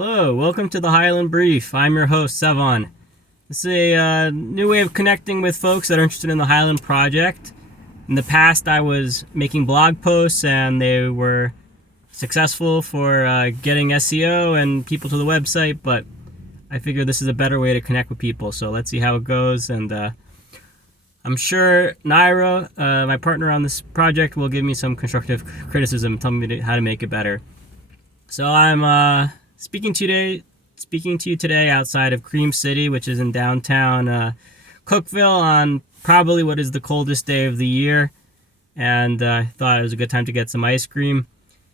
Hello, welcome to the Hyelan Brief. I'm your host, Sevan. This is a new way of connecting with folks that are interested in the Hyeland project. In the past, I was making blog posts and they were successful for getting SEO and people to the website, but I figure this is a better way to connect with people, so let's see how it goes. And I'm sure Naira, my partner on this project, will give me some constructive criticism, tell me how to make it better. So I'm speaking to you today outside of Cream City, which is in downtown Cookeville on probably what is the coldest day of the year. And I thought it was a good time to get some ice cream.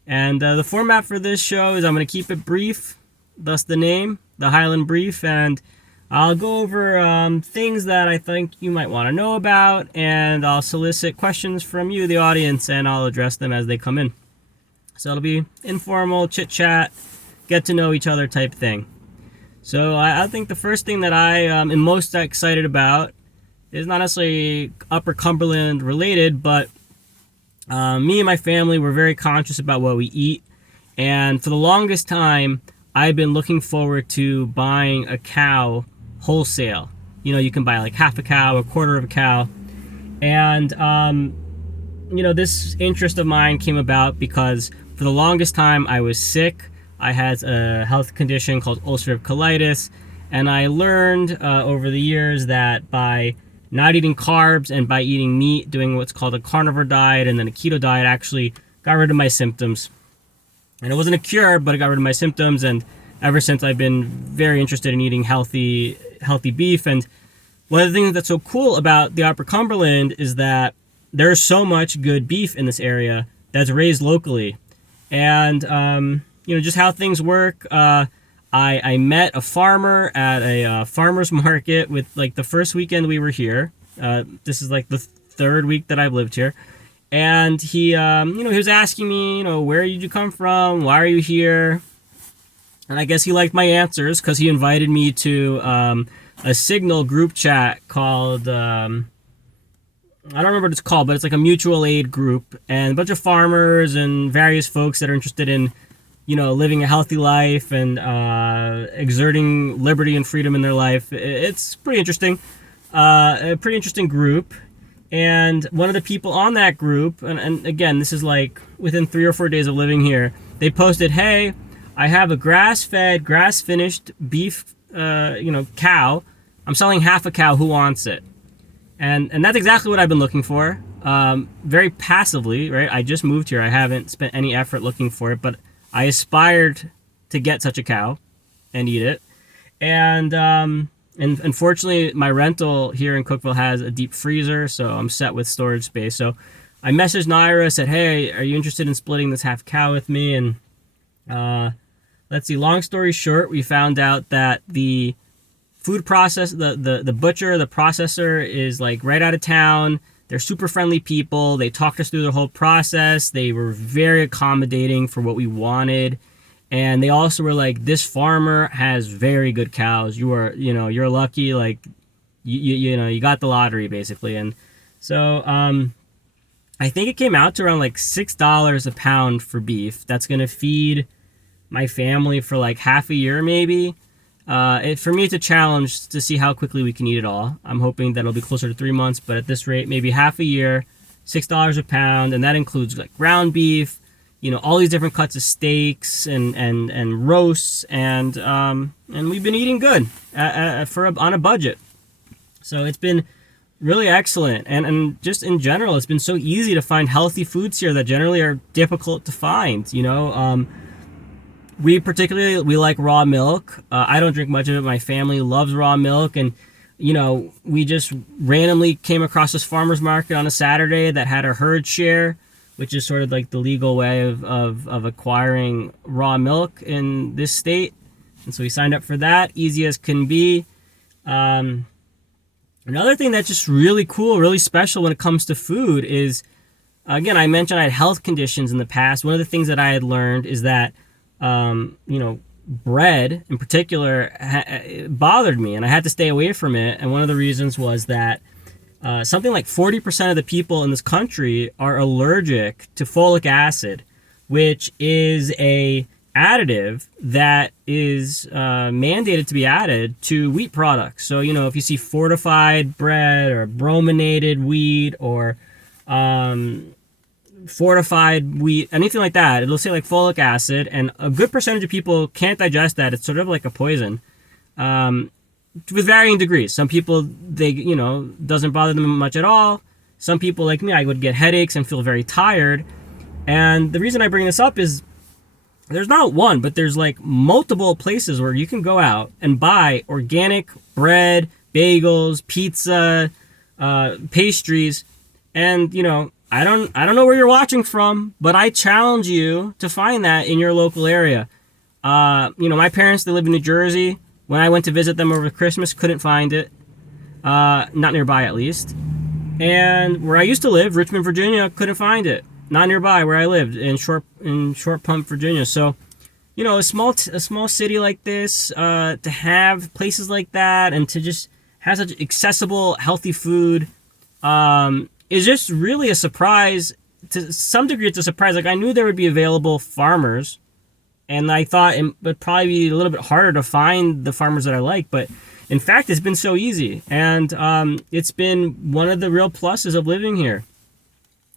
And the format for this show is I'm going to keep it brief, thus the name, the Hyelan Brief. And I'll go over things that I think you might want to know about. And I'll solicit questions from you, the audience, and I'll address them as they come in. So it'll be informal, chit-chat, get to know each other type thing. So I think the first thing that I am most excited about is not necessarily Upper Cumberland related, but me and my family were very conscious about what we eat. And for the longest time, I've been looking forward to buying a cow wholesale. You know, you can buy like half a cow, a quarter of a cow. And, this interest of mine came about because for the longest time I was sick. I had a health condition called ulcerative colitis, and I learned over the years that by not eating carbs and by eating meat, doing what's called a carnivore diet and then a keto diet, actually got rid of my symptoms. And it wasn't a cure, but it got rid of my symptoms, and ever since I've been very interested in eating healthy beef. And one of the things that's so cool about the Upper Cumberland is that there's so much good beef in this area that's raised locally. And just how things work. I met a farmer at a farmer's market with like the first weekend we were here. This is like the third week that I've lived here. And he, he was asking me, where did you come from? Why are you here? And I guess he liked my answers because he invited me to a Signal group chat called, I don't remember what it's called, but it's like a mutual aid group. And a bunch of farmers and various folks that are interested in living a healthy life and exerting liberty and freedom in their life. It's pretty interesting. A pretty interesting group. And one of the people on that group, and again, this is like within 3 or 4 days of living here, they posted, "Hey, I have a grass-fed, grass-finished beef, cow. I'm selling half a cow. Who wants it?" And that's exactly what I've been looking for. Very passively, right? I just moved here. I haven't spent any effort looking for it, but I aspired to get such a cow and eat it. And unfortunately, my rental here in Cookeville has a deep freezer, so I'm set with storage space. So I messaged Naira, said, "Hey, are you interested in splitting this half cow with me?" And let's see, long story short, we found out that the food process, the butcher, the processor is like right out of town. They're super friendly people. They talked us through the whole process. They were very accommodating for what we wanted. And they also were like, "This farmer has very good cows. You're lucky. Like, you got the lottery basically." And so, I think it came out to around like $6 a pound for beef. That's going to feed my family for like half a year, maybe. For me, it's a challenge to see how quickly we can eat it all. I'm hoping that it'll be closer to 3 months, but at this rate, maybe half a year, $6 a pound, and that includes like ground beef, all these different cuts of steaks and roasts, and we've been eating good on a budget. So it's been really excellent, and just in general, it's been so easy to find healthy foods here that generally are difficult to find. We like raw milk. I don't drink much of it. My family loves raw milk. And, we just randomly came across this farmer's market on a Saturday that had a herd share, which is sort of like the legal way of acquiring raw milk in this state. And so we signed up for that, easy as can be. Another thing that's just really cool, really special when it comes to food is, again, I mentioned I had health conditions in the past. One of the things that I had learned is that bread in particular bothered me, and I had to stay away from it. And one of the reasons was that something like 40% of the people in this country are allergic to folic acid, which is a additive that is mandated to be added to wheat products. So, if you see fortified bread or brominated wheat or fortified wheat, anything like that, it'll say like folic acid, and a good percentage of people can't digest that. It's sort of like a poison, with varying degrees. Some people, they, doesn't bother them much at all. Some people like me, I would get headaches and feel very tired. And the reason I bring this up is there's not one, but there's like multiple places where you can go out and buy organic bread, bagels, pizza, pastries. And, I don't know where you're watching from, but I challenge you to find that in your local area. My parents, they live in New Jersey. When I went to visit them over Christmas, couldn't find it. Not nearby, at least. And where I used to live, Richmond, Virginia, couldn't find it. Not nearby where I lived, in Short Pump, Virginia. So, a small city like this, to have places like that and to just have such accessible, healthy food, is just really a surprise. To some degree, it's a surprise. Like, I knew there would be available farmers, and I thought it would probably be a little bit harder to find the farmers that I like, but in fact, it's been so easy, and it's been one of the real pluses of living here.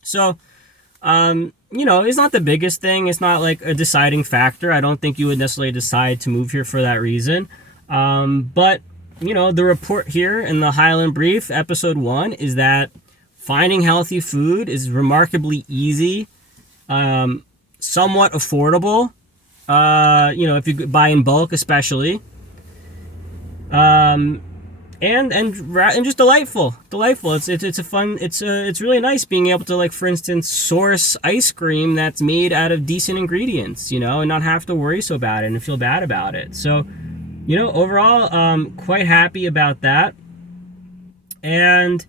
So, it's not the biggest thing. It's not like a deciding factor. I don't think you would necessarily decide to move here for that reason. But, the report here in the Hyelan Brief, episode 1, is that finding healthy food is remarkably easy, somewhat affordable, if you buy in bulk especially, and just delightful. It's really nice being able to, like, for instance, source ice cream that's made out of decent ingredients, and not have to worry so about it and feel bad about it. So, overall, quite happy about that. And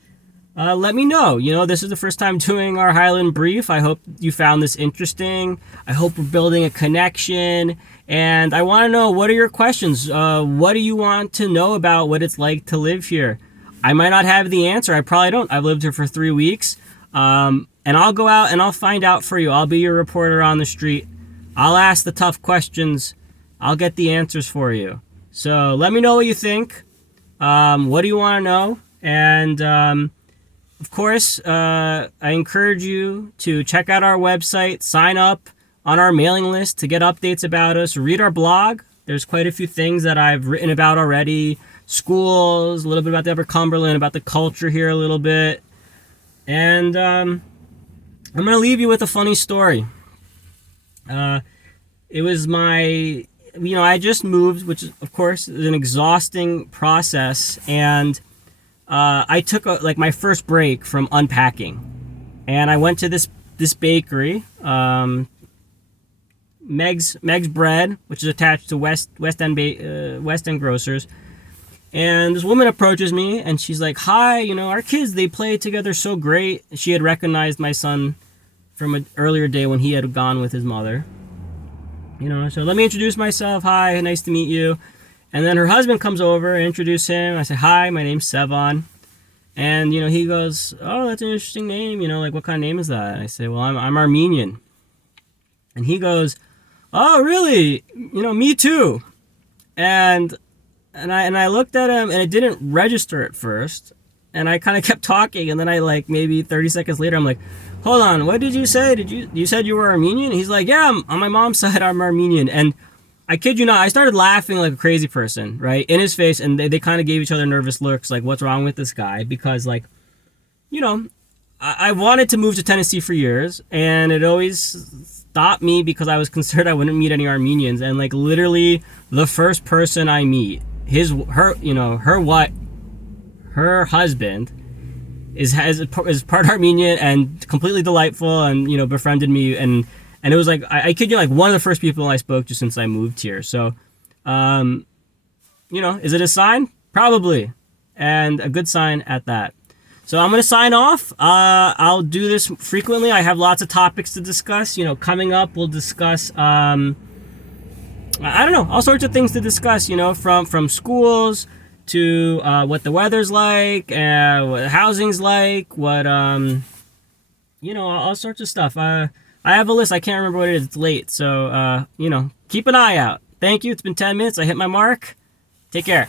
let me know. This is the first time doing our Hyelan Brief. I hope you found this interesting. I hope we're building a connection. And I want to know, what are your questions? What do you want to know about what it's like to live here? I might not have the answer. I probably don't. I've lived here for 3 weeks. And I'll go out and I'll find out for you. I'll be your reporter on the street. I'll ask the tough questions. I'll get the answers for you. So let me know what you think. What do you want to know? And of course, I encourage you to check out our website, sign up on our mailing list to get updates about us, read our blog. There's quite a few things that I've written about already. Schools, a little bit about the Upper Cumberland, about the culture here a little bit. And I'm going to leave you with a funny story. It was I just moved, which of course is an exhausting process. And I took my first break from unpacking, and I went to this bakery, Meg's Bread, which is attached to West End Grocers. And this woman approaches me, and she's like, "Hi, our kids, they play together so great." She had recognized my son from an earlier day when he had gone with his mother. So let me introduce myself. "Hi, nice to meet you." And then her husband comes over and introduce him. I say, "Hi, my name's Sevan." And, he goes, "Oh, that's an interesting name. What kind of name is that?" And I say, "Well, I'm Armenian." And he goes, "Oh, really? Me too." And I looked at him, and it didn't register at first. And I kind of kept talking. And then maybe 30 seconds later, I'm like, "Hold on, what did you say? You said you were Armenian?" And he's like, "Yeah, on my mom's side, I'm Armenian." And I kid you not, I started laughing like a crazy person, right, in his face, and they kind of gave each other nervous looks, like, what's wrong with this guy? Because, I wanted to move to Tennessee for years, and it always stopped me because I was concerned I wouldn't meet any Armenians, and, literally the first person I meet, her husband is part Armenian and completely delightful, and, befriended me, and it was I kid you, one of the first people I spoke to since I moved here. So, is it a sign? Probably. And a good sign at that. So I'm going to sign off. I'll do this frequently. I have lots of topics to discuss. Coming up, we'll discuss, all sorts of things to discuss, from schools to what the weather's like, what housing's like, what, all sorts of stuff. I have a list. I can't remember what it is. It's late. So, keep an eye out. Thank you. It's been 10 minutes. I hit my mark. Take care.